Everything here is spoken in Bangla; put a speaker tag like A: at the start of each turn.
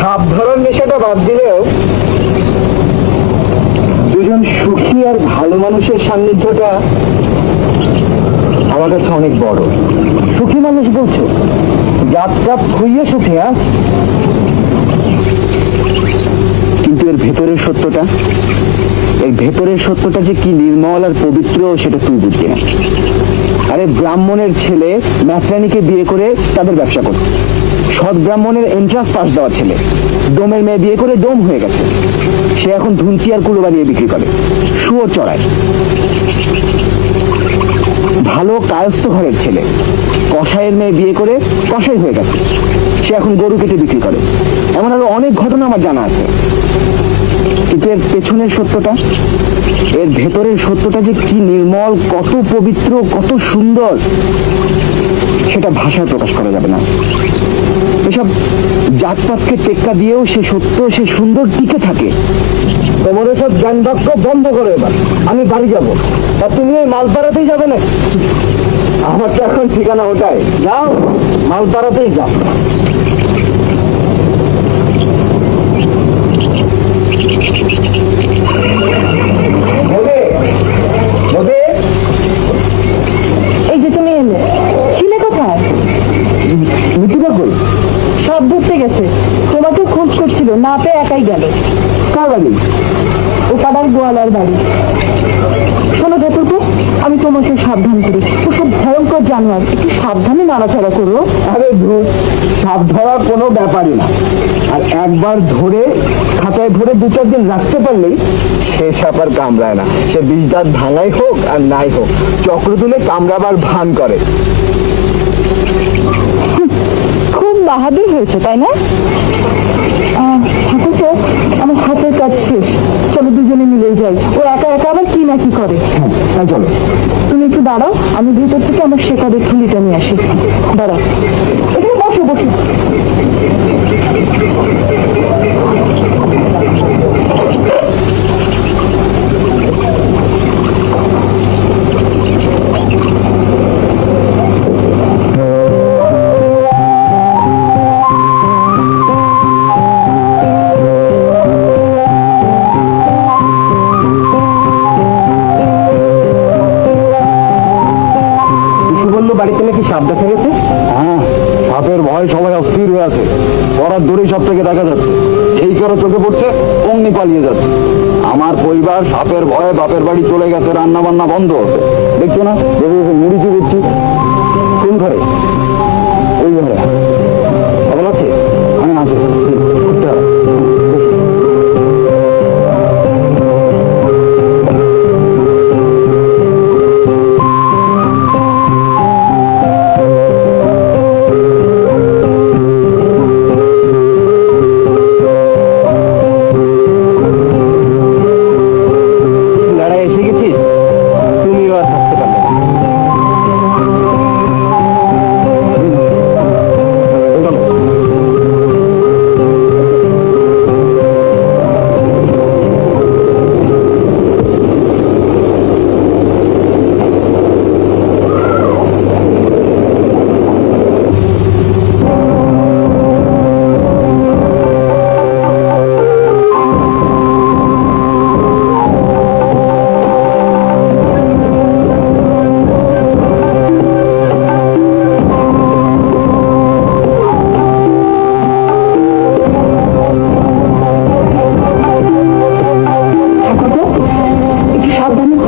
A: সব ধরার নেশাটা বাদ দিলেও দুজন সুখী আর ভালো মানুষের সান্নিধ্যটা আমার কাছে অনেক বড়। সুখী মানুষ বলছো? জাত জাত খুইয়ে সুখী হ্যাঁ? কিন্তু এর ভেতরের সত্যটা? এর ভেতরের সত্যটা যে কি নির্মল আর পবিত্র, সেটা তুই বুঝবি না। আরে ব্রাহ্মণের ছেলে ম্যাথরানিকে বিয়ে করে তাদের ব্যবসা করত। সৎ ব্রাহ্মণের এন্ট্রান্স পাস দেওয়া ছেলে। ডোমের মেয়ে বিয়ে করে ডোম হয়ে গেছে। সে এখন ধুনচি আর কুলো বানিয়ে বিক্রি করে। শুয়োর চড়ায়। ভালো কায়স্থ ঘরের ছেলে। কষাইয়ের মেয়ে বিয়ে করে কষাই হয়ে গেছে। সে এখন গরু কেটে বিক্রি করে। এমন আরও অনেক ঘটনা আমার জানা আছে। কিন্তু এর পেছনের সত্যটা? এর ভেতরের সত্যটা যে কি নির্মল, কত পবিত্র, কত সুন্দর, সেটা ভাষায় প্রকাশ করা যাবে না। এসব জাতপাতকে টেক্কা দিয়েও সে সত্য সে সুন্দর টিকে থাকে। তোমার এসব জ্ঞান বাক্য বন্ধ করো এবার। আমি বাড়ি যাব। আর তুমি ওই মালপাড়াতেই যাবে না আমার তো এখন ঠিকানা ওটাই। যাও মালপাড়াতেই যাও।
B: এই যে তুমি এলে ছিলে কোথায়?
A: মিঠুটা কই
B: সব ধরতে গেছে তোমাকে খোঁজ না পেয়ে একাই গেল।
A: কার বাড়ি
B: ও পাড়ার গোয়ালার বাড়ি। শোনো যতটুকু আমি তোমাকে সাবধান করি। ওসব ভয়ঙ্কর জানোয়ার একটু সাবধানে নাড়াচাড়া করো।
A: আরে ধুর সাপ ধরা কোনো ব্যাপারই না। আর একবার ধরে খাঁচায় ধরে দু চার দিন রাখতে পারলেই সে সাপ আর কামড়ায় না। সে বিষ দাঁত ভাঙাই হোক আর নাই হোক চক্র তুলে কামড়াবার ভান করে।
B: খুব বাহাদুর হয়েছে তাই না? কাজ শেষ চলো দুজনে মিলে যাই। ও একা একা আবার কি না কি করে?
A: হ্যাঁ তাই চলো।
B: তুমি একটু দাঁড়াও আমি ভিতর থেকে আমার শেখাদের থুলিটা নিয়ে আসি। দাঁড়াও। এখানে বসো বসো।
A: বলল সাপ দেখা গেছে
C: হ্যাঁ সাপের ভয় সবাই অস্থির হয়ে আছে। পড়ার দূরেই সব থেকে দেখা যাচ্ছে। যেই কারও চোখে পড়ছে অমনি পালিয়ে যাচ্ছে। আমার পরিবার সাপের ভয়ে বাপের বাড়ি চলে গেছে রান্না বান্না বন্ধ। দেখছ না? মুড়ি চুড়ছি
A: কোন ঘরে
B: সাবধানে